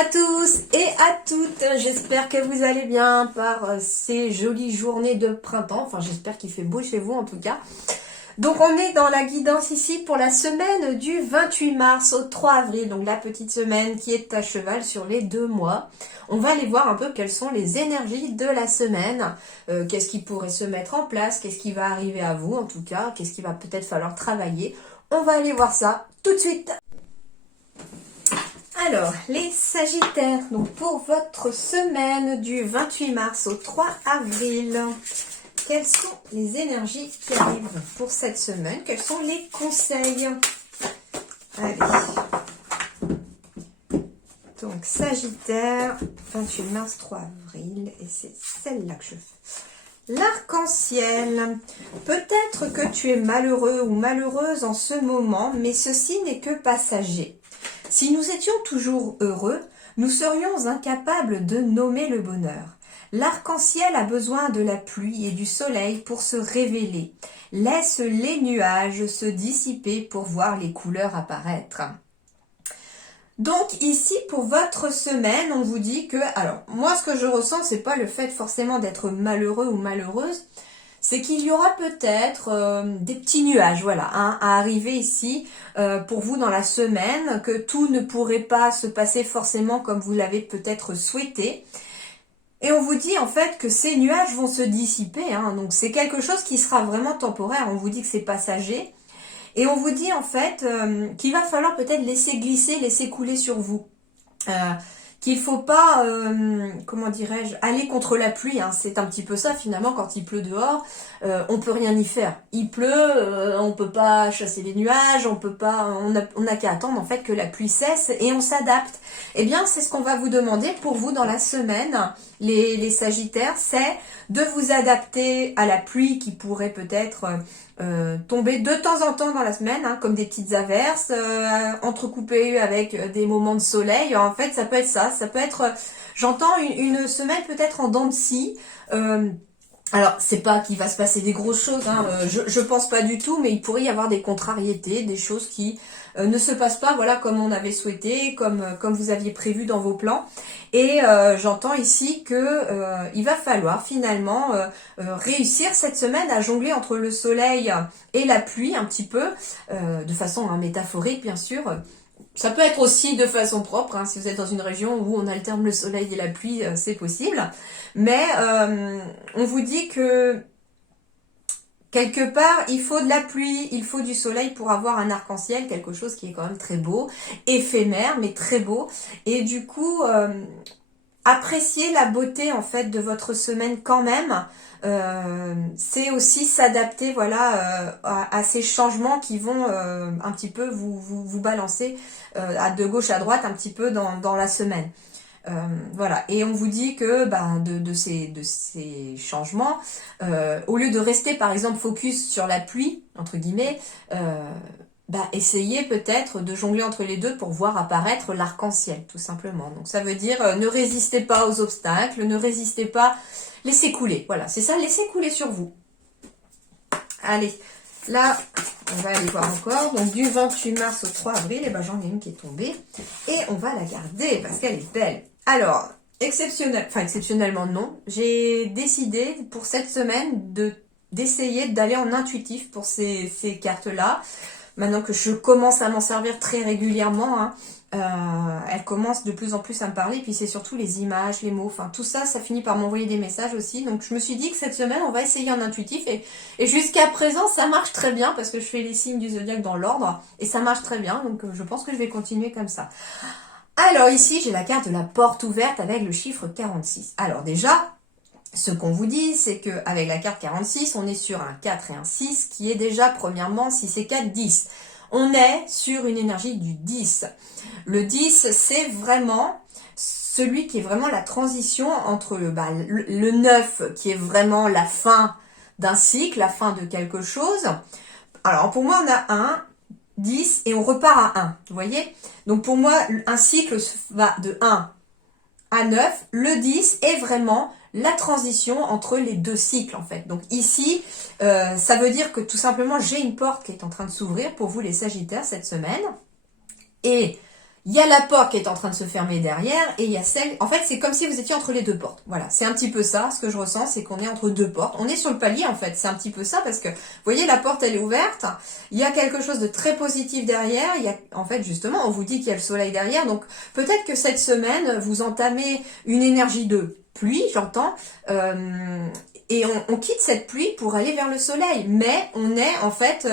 à tous et à toutes, j'espère que vous allez bien par ces jolies journées de printemps, enfin j'espère qu'il fait beau chez vous en tout cas. Donc on est dans la guidance ici pour la semaine du 28 mars au 3 avril, donc la petite semaine qui est à cheval sur les 2 mois. On va aller voir un peu quelles sont les énergies de la semaine, qu'est-ce qui pourrait se mettre en place, qu'est-ce qui va arriver à vous en tout cas, qu'est-ce qu'il va peut-être falloir travailler. On va aller voir ça tout de suite. Alors, les Sagittaires, donc pour votre semaine du 28 mars au 3 avril, quelles sont les énergies qui arrivent pour cette semaine? Quels sont les conseils? Allez. Donc, Sagittaire, 28 mars, 3 avril, et c'est celle-là que je fais. L'arc-en-ciel. Peut-être que tu es malheureux ou malheureuse en ce moment, mais ceci n'est que passager. Si nous étions toujours heureux, nous serions incapables de nommer le bonheur. L'arc-en-ciel a besoin de la pluie et du soleil pour se révéler. Laisse les nuages se dissiper pour voir les couleurs apparaître. Donc ici, pour votre semaine, on vous dit que... Alors, moi, ce que je ressens, c'est pas le fait forcément d'être malheureux ou malheureuse, c'est qu'il y aura peut-être des petits nuages, voilà, hein, à arriver ici pour vous dans la semaine, que tout ne pourrait pas se passer forcément comme vous l'avez peut-être souhaité. Et on vous dit en fait que ces nuages vont se dissiper, hein, donc c'est quelque chose qui sera vraiment temporaire, on vous dit que c'est passager. Et on vous dit en fait qu'il va falloir peut-être laisser glisser, laisser couler sur vous. Qu'il ne faut pas, comment dirais-je, aller contre la pluie. Hein. C'est un petit peu ça finalement, quand il pleut dehors, on peut rien y faire. Il pleut, on peut pas chasser les nuages, on n'a qu'à attendre en fait que la pluie cesse et on s'adapte. Eh bien, c'est ce qu'on va vous demander pour vous dans la semaine, les Sagittaires, c'est de vous adapter à la pluie qui pourrait peut-être tomber de temps en temps dans la semaine, hein, comme des petites averses, entrecoupées avec des moments de soleil. En fait, ça peut être ça. Ça peut être, j'entends une semaine peut-être en dents de scie. Alors, c'est pas qu'il va se passer des grosses choses, hein, je pense pas du tout, mais il pourrait y avoir des contrariétés, des choses qui ne se passent pas, voilà, comme on avait souhaité, comme vous aviez prévu dans vos plans. Et j'entends ici que il va falloir finalement réussir cette semaine à jongler entre le soleil et la pluie un petit peu, de façon métaphorique bien sûr. Ça peut être aussi de façon propre, hein, si vous êtes dans une région où on alterne le soleil et la pluie, c'est possible. Mais on vous dit que quelque part, il faut de la pluie, il faut du soleil pour avoir un arc-en-ciel, quelque chose qui est quand même très beau, éphémère, mais très beau. Et du coup, appréciez la beauté en fait de votre semaine quand même. C'est aussi s'adapter voilà à ces changements qui vont un petit peu vous balancer de gauche à droite un petit peu dans la semaine. Voilà, et on vous dit que de ces changements, au lieu de rester par exemple focus sur la pluie, entre guillemets, essayez peut-être de jongler entre les deux pour voir apparaître l'arc-en-ciel, tout simplement. Donc ça veut dire ne résistez pas aux obstacles, ne résistez pas, laissez couler. Voilà, c'est ça, laissez couler sur vous. Allez, là, on va aller voir encore. Donc du 28 mars au 3 avril, j'en ai une qui est tombée. Et on va la garder parce qu'elle est belle. Alors, exceptionnellement non, j'ai décidé pour cette semaine d'essayer d'aller en intuitif pour ces cartes-là. Maintenant que je commence à m'en servir très régulièrement, hein, elle commence de plus en plus à me parler. Et puis c'est surtout les images, les mots, enfin tout ça, ça finit par m'envoyer des messages aussi. Donc je me suis dit que cette semaine, on va essayer en intuitif. Et jusqu'à présent, ça marche très bien parce que je fais les signes du zodiaque dans l'ordre. Et ça marche très bien, donc je pense que je vais continuer comme ça. Alors ici, j'ai la carte de la porte ouverte avec le chiffre 46. Alors déjà, ce qu'on vous dit, c'est qu'avec la carte 46, on est sur un 4 et un 6, qui est déjà, premièrement, 6 et 4, 10. On est sur une énergie du 10. Le 10, c'est vraiment celui qui est vraiment la transition entre le 9, qui est vraiment la fin d'un cycle, la fin de quelque chose. Alors, pour moi, on a 1, 10, et on repart à 1, vous voyez? Donc, pour moi, un cycle va de 1 à 9. Le 10 est vraiment la transition entre les deux cycles en fait. Donc ici, ça veut dire que tout simplement j'ai une porte qui est en train de s'ouvrir pour vous les Sagittaires cette semaine. Et il y a la porte qui est en train de se fermer derrière et il y a celle... En fait, c'est comme si vous étiez entre les deux portes. Voilà, c'est un petit peu ça, ce que je ressens, c'est qu'on est entre deux portes. On est sur le palier, en fait, c'est un petit peu ça parce que, vous voyez, la porte, elle est ouverte. Il y a quelque chose de très positif derrière. Il y a, en fait, justement, on vous dit qu'il y a le soleil derrière. Donc, peut-être que cette semaine, vous entamez une énergie de pluie, j'entends, et on quitte cette pluie pour aller vers le soleil. Mais on est, en fait...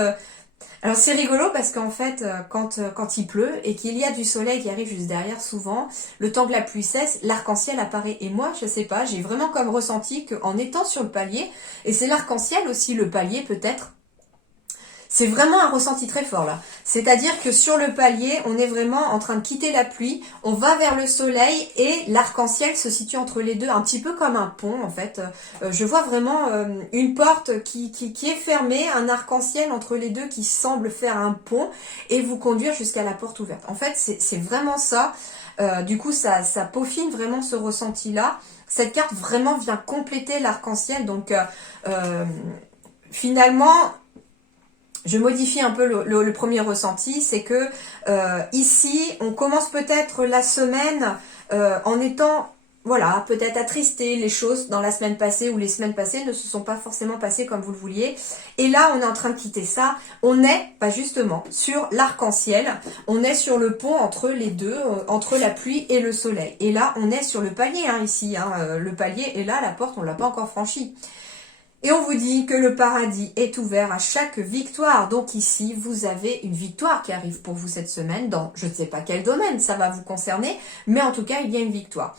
alors c'est rigolo parce qu'en fait, quand il pleut et qu'il y a du soleil qui arrive juste derrière, souvent, le temps que la pluie cesse, l'arc-en-ciel apparaît. Et moi, je sais pas, j'ai vraiment comme ressenti qu'en étant sur le palier, et c'est l'arc-en-ciel aussi, le palier peut-être, c'est vraiment un ressenti très fort là. C'est-à-dire que sur le palier, on est vraiment en train de quitter la pluie, on va vers le soleil et l'arc-en-ciel se situe entre les deux, un petit peu comme un pont en fait. Je vois vraiment une porte qui est fermée, un arc-en-ciel entre les deux qui semble faire un pont et vous conduire jusqu'à la porte ouverte. En fait, c'est vraiment ça. Du coup, ça peaufine vraiment ce ressenti-là. Cette carte vraiment vient compléter l'arc-en-ciel. Donc, finalement... je modifie un peu le premier ressenti, c'est que ici, on commence peut-être la semaine en étant, voilà, peut-être attristé. Les choses dans la semaine passée ou les semaines passées ne se sont pas forcément passées comme vous le vouliez. Et là, on est en train de quitter ça. On est, pas justement, sur l'arc-en-ciel. On est sur le pont entre les deux, entre la pluie et le soleil. Et là, on est sur le palier, hein, ici. Hein, le palier est là, la porte, on ne l'a pas encore franchie. Et on vous dit que le paradis est ouvert à chaque victoire. Donc ici, vous avez une victoire qui arrive pour vous cette semaine dans je ne sais pas quel domaine ça va vous concerner, mais en tout cas, il y a une victoire.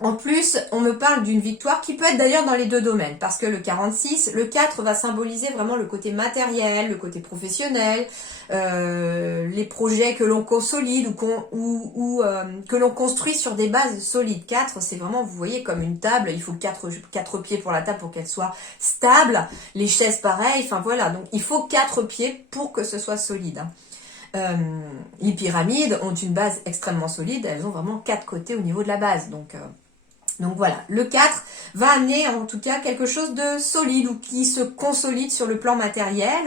En plus, on me parle d'une victoire qui peut être d'ailleurs dans les deux domaines, parce que le 46, le 4 va symboliser vraiment le côté matériel, le côté professionnel, les projets que l'on consolide ou que l'on construit sur des bases solides. 4, c'est vraiment, vous voyez, comme une table, il faut quatre pieds pour la table pour qu'elle soit stable, les chaises pareil, enfin voilà, donc il faut 4 pieds pour que ce soit solide. Les pyramides ont une base extrêmement solide, elles ont vraiment 4 côtés au niveau de la base, donc voilà, le 4 va amener en tout cas quelque chose de solide ou qui se consolide sur le plan matériel.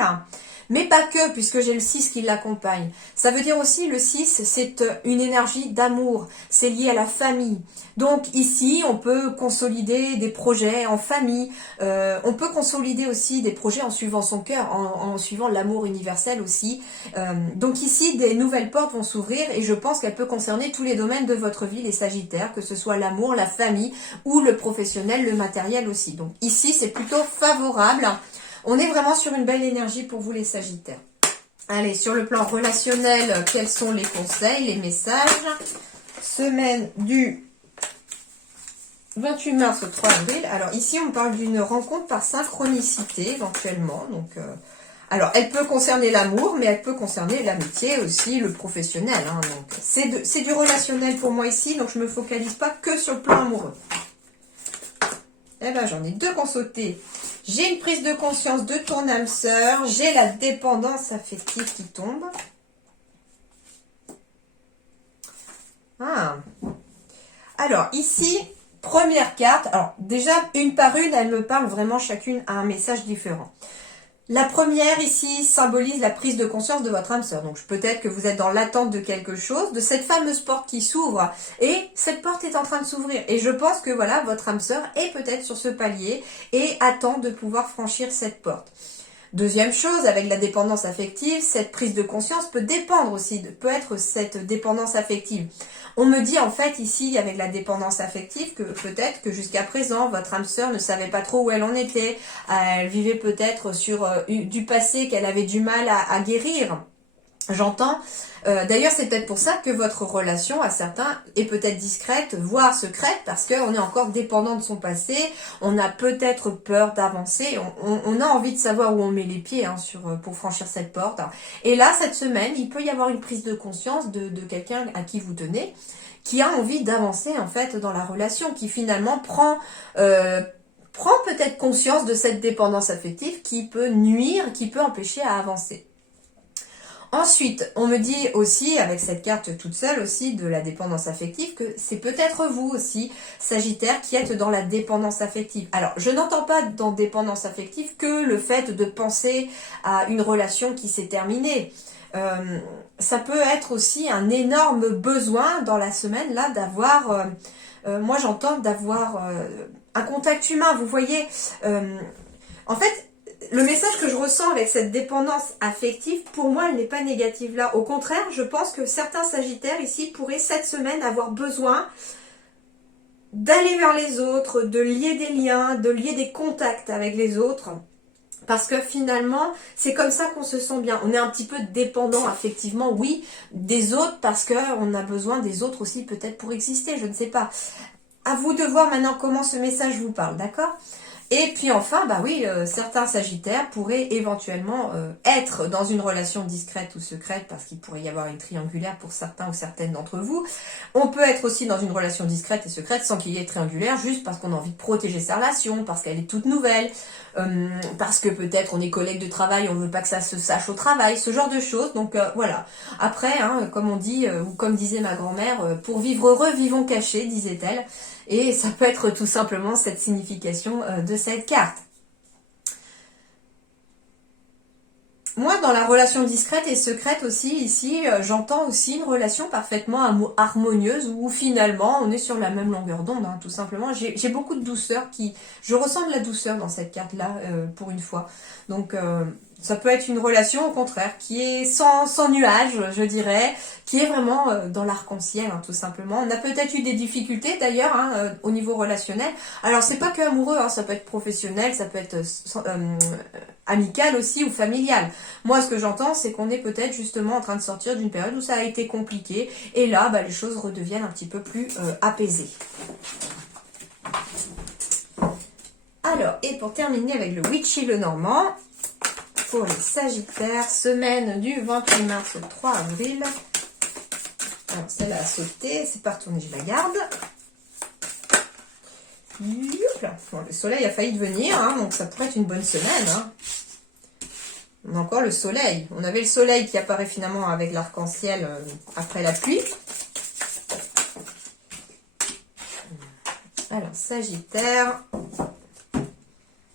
Mais pas que, puisque j'ai le 6 qui l'accompagne. Ça veut dire aussi, le 6, c'est une énergie d'amour. C'est lié à la famille. Donc ici, on peut consolider des projets en famille. On peut consolider aussi des projets en suivant son cœur, en suivant l'amour universel aussi. Donc ici, des nouvelles portes vont s'ouvrir et je pense qu'elles peuvent concerner tous les domaines de votre vie, les Sagittaires, que ce soit l'amour, la famille ou le professionnel, le matériel aussi. Donc ici, c'est plutôt favorable. On est vraiment sur une belle énergie pour vous les Sagittaires. Allez, sur le plan relationnel, quels sont les conseils, les messages? Semaine du 28 mars au 3 avril. Alors ici, on parle d'une rencontre par synchronicité éventuellement. Donc, alors, elle peut concerner l'amour, mais elle peut concerner l'amitié aussi, le professionnel. Hein, donc, c'est du relationnel pour moi ici, donc je ne me focalise pas que sur le plan amoureux. Eh ben, j'en ai deux qui ont sauté. J'ai une prise de conscience de ton âme sœur. J'ai la dépendance affective qui tombe. Ah. Alors, ici, première carte. Alors, déjà, une par une, elle me parle vraiment chacune à un message différent. La première ici symbolise la prise de conscience de votre âme sœur. Donc peut-être que vous êtes dans l'attente de quelque chose, de cette fameuse porte qui s'ouvre. Et cette porte est en train de s'ouvrir. Et je pense que voilà, votre âme sœur est peut-être sur ce palier et attend de pouvoir franchir cette porte. Deuxième chose, avec la dépendance affective, cette prise de conscience peut dépendre aussi, peut être cette dépendance affective. On me dit en fait ici, avec la dépendance affective, que peut-être que jusqu'à présent, votre âme sœur ne savait pas trop où elle en était. Elle vivait peut-être sur du passé qu'elle avait du mal à guérir. J'entends. D'ailleurs, c'est peut-être pour ça que votre relation à certains est peut-être discrète, voire secrète, parce qu'on est encore dépendant de son passé. On a peut-être peur d'avancer. On a envie de savoir où on met les pieds pour franchir cette porte. Et là, cette semaine, il peut y avoir une prise de conscience de quelqu'un à qui vous tenez, qui a envie d'avancer en fait dans la relation, qui finalement prend peut-être conscience de cette dépendance affective qui peut nuire, qui peut empêcher à avancer. Ensuite, on me dit aussi, avec cette carte toute seule aussi, de la dépendance affective, que c'est peut-être vous aussi, Sagittaire, qui êtes dans la dépendance affective. Alors, je n'entends pas dans dépendance affective que le fait de penser à une relation qui s'est terminée. Ça peut être aussi un énorme besoin dans la semaine, là, d'avoir... moi, j'entends d'avoir un contact humain, vous voyez. En fait, le message que je ressens avec cette dépendance affective, pour moi, elle n'est pas négative là. Au contraire, je pense que certains Sagittaires ici pourraient cette semaine avoir besoin d'aller vers les autres, de lier des liens, de lier des contacts avec les autres. Parce que finalement, c'est comme ça qu'on se sent bien. On est un petit peu dépendant affectivement, oui, des autres, parce qu'on a besoin des autres aussi peut-être pour exister, je ne sais pas. À vous de voir maintenant comment ce message vous parle, d'accord ? Et puis enfin, bah oui, certains Sagittaires pourraient éventuellement être dans une relation discrète ou secrète, parce qu'il pourrait y avoir une triangulaire pour certains ou certaines d'entre vous. On peut être aussi dans une relation discrète et secrète sans qu'il y ait triangulaire, juste parce qu'on a envie de protéger sa relation, parce qu'elle est toute nouvelle, parce que peut-être on est collègue de travail, on ne veut pas que ça se sache au travail, ce genre de choses. Donc voilà. Après, hein, comme on dit, ou comme disait ma grand-mère, pour vivre heureux, vivons cachés, disait-elle. Et ça peut être tout simplement cette signification de cette carte. Moi, dans la relation discrète et secrète aussi, ici, j'entends aussi une relation parfaitement harmonieuse où finalement, on est sur la même longueur d'onde, hein, tout simplement. J'ai beaucoup de douceur je ressens de la douceur dans cette carte-là, pour une fois. Donc, ça peut être une relation, au contraire, qui est sans nuages, je dirais, qui est vraiment dans l'arc-en-ciel, hein, tout simplement. On a peut-être eu des difficultés, d'ailleurs, hein, au niveau relationnel. Alors, c'est pas que amoureux, hein, ça peut être professionnel, ça peut être amical aussi ou familial. Moi, ce que j'entends, c'est qu'on est peut-être justement en train de sortir d'une période où ça a été compliqué. Et là, bah, les choses redeviennent un petit peu plus apaisées. Alors, et pour terminer avec le Witchy le Normand, pour les Sagittaires, semaine du 28 mars au 3 avril. Alors, celle-là a sauté, c'est pas retourné, je la garde. Bon, le soleil a failli devenir, hein, donc ça pourrait être une bonne semaine. Hein. On a encore le soleil. On avait le soleil qui apparaît finalement avec l'arc-en-ciel après la pluie. Alors, Sagittaire.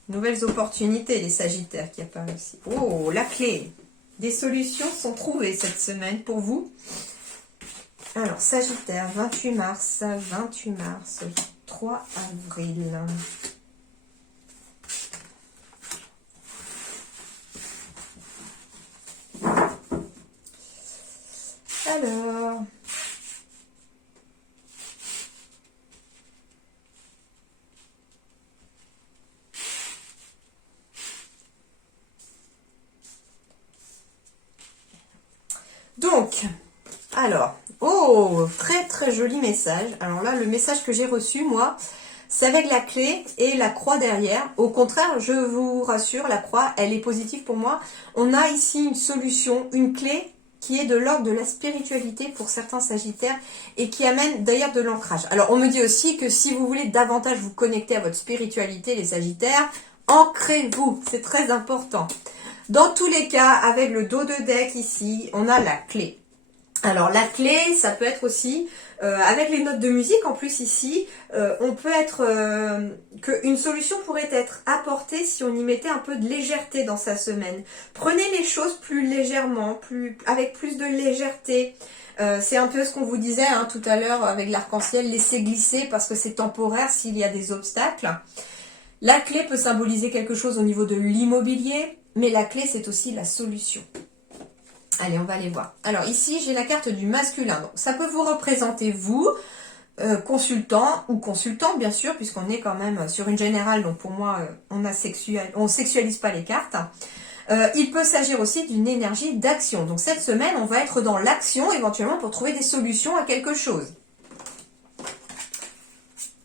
Nouvelles opportunités, les Sagittaires qui apparaissent ici. Oh, la clé. Des solutions sont trouvées cette semaine pour vous. Alors, Sagittaire, 28 mars, 3 avril. Alors... Donc, alors, oh, très très joli message. Alors là, le message que j'ai reçu, moi, c'est avec la clé et la croix derrière. Au contraire, je vous rassure, la croix, elle est positive pour moi. On a ici une solution, une clé qui est de l'ordre de la spiritualité pour certains Sagittaires et qui amène d'ailleurs de l'ancrage. Alors, on me dit aussi que si vous voulez davantage vous connecter à votre spiritualité, les Sagittaires, ancrez-vous, c'est très important. Dans tous les cas, avec le dos de deck ici, on a la clé. Alors la clé, ça peut être aussi, avec les notes de musique en plus ici, on peut être, qu'une solution pourrait être apportée si on y mettait un peu de légèreté dans sa semaine. Prenez les choses plus légèrement, avec plus de légèreté. C'est un peu ce qu'on vous disait hein, tout à l'heure avec l'arc-en-ciel, laissez glisser parce que c'est temporaire s'il y a des obstacles. La clé peut symboliser quelque chose au niveau de l'immobilier, mais la clé, c'est aussi la solution. Allez, on va aller voir. Alors ici, j'ai la carte du masculin. Donc, ça peut vous représenter vous, consultant ou consultante, bien sûr, puisqu'on est quand même sur une générale. Donc pour moi, on sexualise pas les cartes. Il peut s'agir aussi d'une énergie d'action. Donc cette semaine, on va être dans l'action, éventuellement, pour trouver des solutions à quelque chose.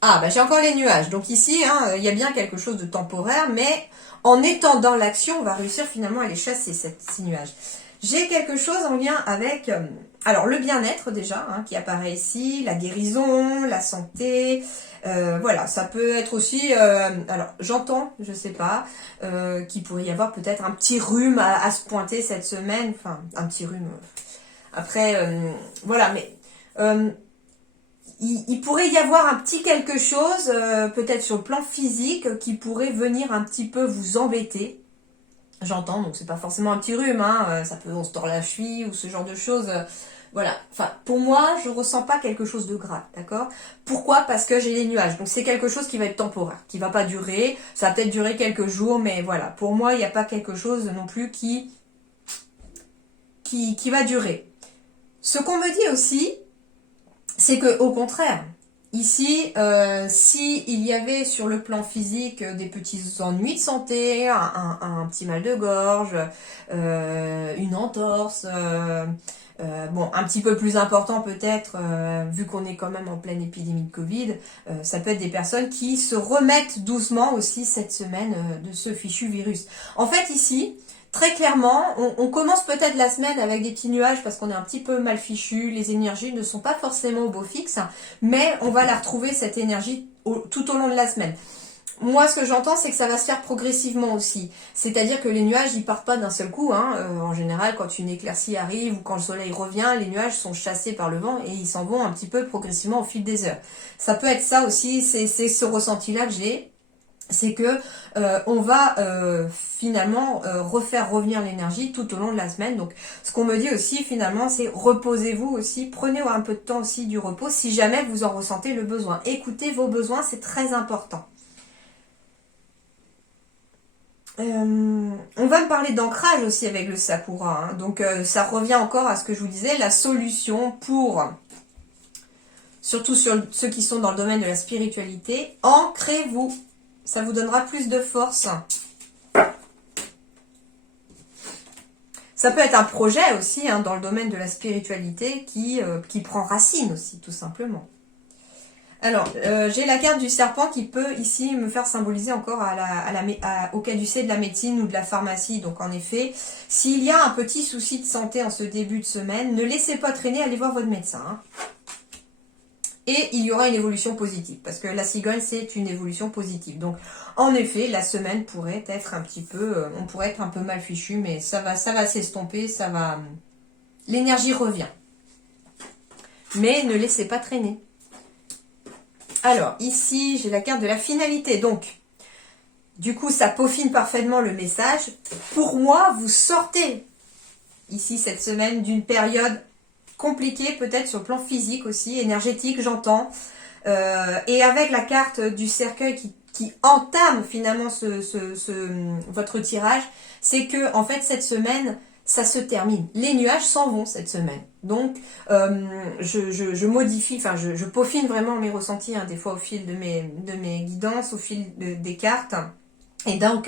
Ah, bah j'ai encore les nuages. Donc ici, hein, il y a bien quelque chose de temporaire, mais en étant dans l'action, on va réussir finalement à les chasser, ces nuages. J'ai quelque chose en lien avec alors le bien-être déjà, hein, qui apparaît ici, la guérison, la santé, voilà, ça peut être aussi, alors j'entends, je sais pas, qu'il pourrait y avoir peut-être un petit rhume à se pointer cette semaine, enfin un petit rhume, après, voilà, mais il pourrait y avoir un petit quelque chose, peut-être sur le plan physique, qui pourrait venir un petit peu vous embêter. J'entends, donc c'est pas forcément un petit rhume, hein, ça peut on se tord la cheville ou ce genre de choses. Voilà, enfin pour moi je ressens pas quelque chose de grave, d'accord? Pourquoi? Parce que j'ai les nuages, donc c'est quelque chose qui va être temporaire, qui va pas durer, ça va peut-être durer quelques jours, mais voilà, pour moi il n'y a pas quelque chose non plus qui va durer. Ce qu'on me dit aussi, c'est que au contraire, ici, si il y avait sur le plan physique des petits ennuis de santé, un petit mal de gorge, une entorse, bon, un petit peu plus important peut-être, vu qu'on est quand même en pleine épidémie de Covid, ça peut être des personnes qui se remettent doucement aussi cette semaine de ce fichu virus. En fait, ici, très clairement, on commence peut-être la semaine avec des petits nuages parce qu'on est un petit peu mal fichu, les énergies ne sont pas forcément au beau fixe, mais on va la retrouver cette énergie tout au long de la semaine. Moi, ce que j'entends, c'est que ça va se faire progressivement aussi. C'est-à-dire que les nuages, ils partent pas d'un seul coup. Hein. En général, quand une éclaircie arrive ou quand le soleil revient, les nuages sont chassés par le vent et ils s'en vont un petit peu progressivement au fil des heures. Ça peut être ça aussi, c'est ce ressenti-là que j'ai. C'est que on va finalement refaire revenir l'énergie tout au long de la semaine. Donc ce qu'on me dit aussi finalement, c'est reposez-vous aussi, prenez un peu de temps aussi du repos si jamais vous en ressentez le besoin. Écoutez vos besoins, c'est très important. On va me parler d'ancrage aussi avec le Sakura. Hein. Donc ça revient encore à ce que je vous disais, la solution pour, surtout sur ceux qui sont dans le domaine de la spiritualité, ancrez-vous. Ça vous donnera plus de force. Ça peut être un projet aussi hein, dans le domaine de la spiritualité qui prend racine aussi, tout simplement. Alors, j'ai la carte du serpent qui peut ici me faire symboliser encore au caducée de la médecine ou de la pharmacie. Donc en effet, s'il y a un petit souci de santé en ce début de semaine, ne laissez pas traîner, allez voir votre médecin. Hein. Et il y aura une évolution positive, parce que la cigogne, c'est une évolution positive. Donc, en effet, la semaine pourrait être un petit peu, on pourrait être un peu mal fichu, mais ça va s'estomper, l'énergie revient. Mais ne laissez pas traîner. Alors, ici, j'ai la carte de la finalité. Donc, du coup, ça peaufine parfaitement le message. Pour moi, vous sortez, ici, cette semaine, d'une période compliquée, peut-être sur le plan physique aussi, énergétique, j'entends. Et avec la carte du cercueil qui entame finalement votre tirage, c'est que, en fait, cette semaine, ça se termine. Les nuages s'en vont cette semaine. Donc, je modifie, enfin, je peaufine vraiment mes ressentis, hein, des fois au fil de mes guidances, au fil des cartes. Et donc,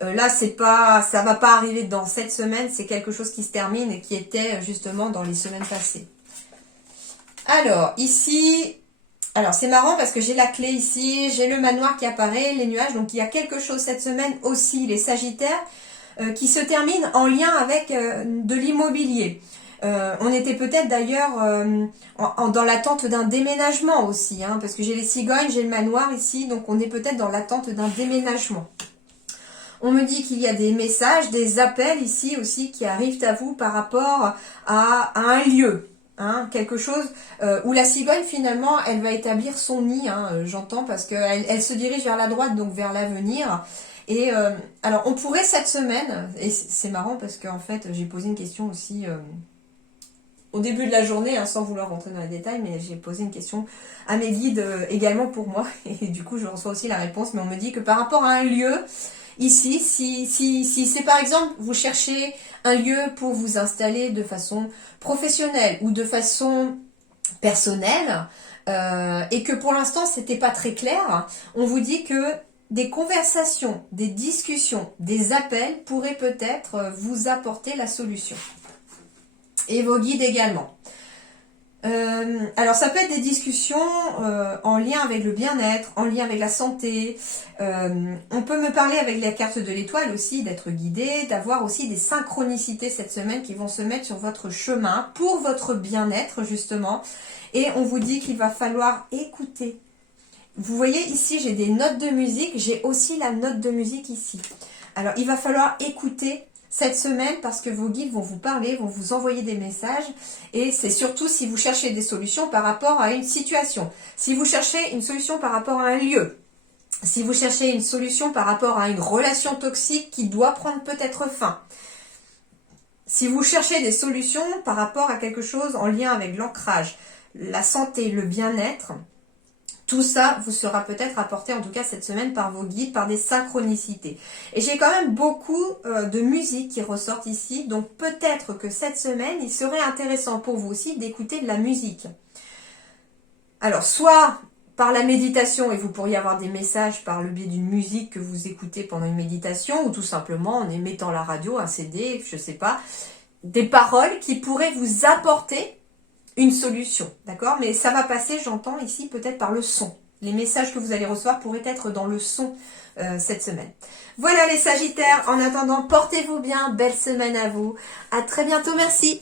là, ça va pas arriver dans cette semaine, c'est quelque chose qui se termine et qui était justement dans les semaines passées. Alors, ici, alors c'est marrant parce que j'ai la clé ici, j'ai le manoir qui apparaît, les nuages, donc il y a quelque chose cette semaine aussi, les Sagittaires, qui se termine en lien avec de l'immobilier. On était peut-être d'ailleurs dans l'attente d'un déménagement aussi, hein, parce que j'ai les cigognes, j'ai le manoir ici, donc on est peut-être dans l'attente d'un déménagement. On me dit qu'il y a des messages, des appels ici aussi qui arrivent à vous par rapport à un lieu. Hein, quelque chose où la cigogne finalement elle va établir son nid, hein, j'entends, parce qu'elle se dirige vers la droite, donc vers l'avenir. Et alors on pourrait cette semaine, et c'est marrant parce qu'en fait j'ai posé une question aussi au début de la journée, hein, sans vouloir rentrer dans les détails, mais j'ai posé une question à mes guides également pour moi, et du coup je reçois aussi la réponse, mais on me dit que par rapport à un lieu, ici, si c'est par exemple, vous cherchez un lieu pour vous installer de façon professionnelle ou de façon personnelle, et que pour l'instant c'était pas très clair, on vous dit que des conversations, des discussions, des appels pourraient peut-être vous apporter la solution. Et vos guides également. Alors ça peut être des discussions en lien avec le bien-être, en lien avec la santé. On peut me parler avec la carte de l'étoile aussi, d'être guidé, d'avoir aussi des synchronicités cette semaine qui vont se mettre sur votre chemin pour votre bien-être justement. Et on vous dit qu'il va falloir écouter. Vous voyez ici j'ai des notes de musique, j'ai aussi la note de musique ici. Alors il va falloir écouter cette semaine parce que vos guides vont vous parler, vont vous envoyer des messages et c'est surtout si vous cherchez des solutions par rapport à une situation. Si vous cherchez une solution par rapport à un lieu, si vous cherchez une solution par rapport à une relation toxique qui doit prendre peut-être fin, si vous cherchez des solutions par rapport à quelque chose en lien avec l'ancrage, la santé, le bien-être, tout ça vous sera peut-être apporté en tout cas cette semaine par vos guides, par des synchronicités. Et j'ai quand même beaucoup de musique qui ressortent ici, donc peut-être que cette semaine, il serait intéressant pour vous aussi d'écouter de la musique. Alors, soit par la méditation, et vous pourriez avoir des messages par le biais d'une musique que vous écoutez pendant une méditation, ou tout simplement en émettant la radio, un CD, je ne sais pas, des paroles qui pourraient vous apporter une solution, d'accord? Mais ça va passer, j'entends ici, peut-être par le son. Les messages que vous allez recevoir pourraient être dans le son cette semaine. Voilà les Sagittaires, en attendant, portez-vous bien, belle semaine à vous. À très bientôt, merci.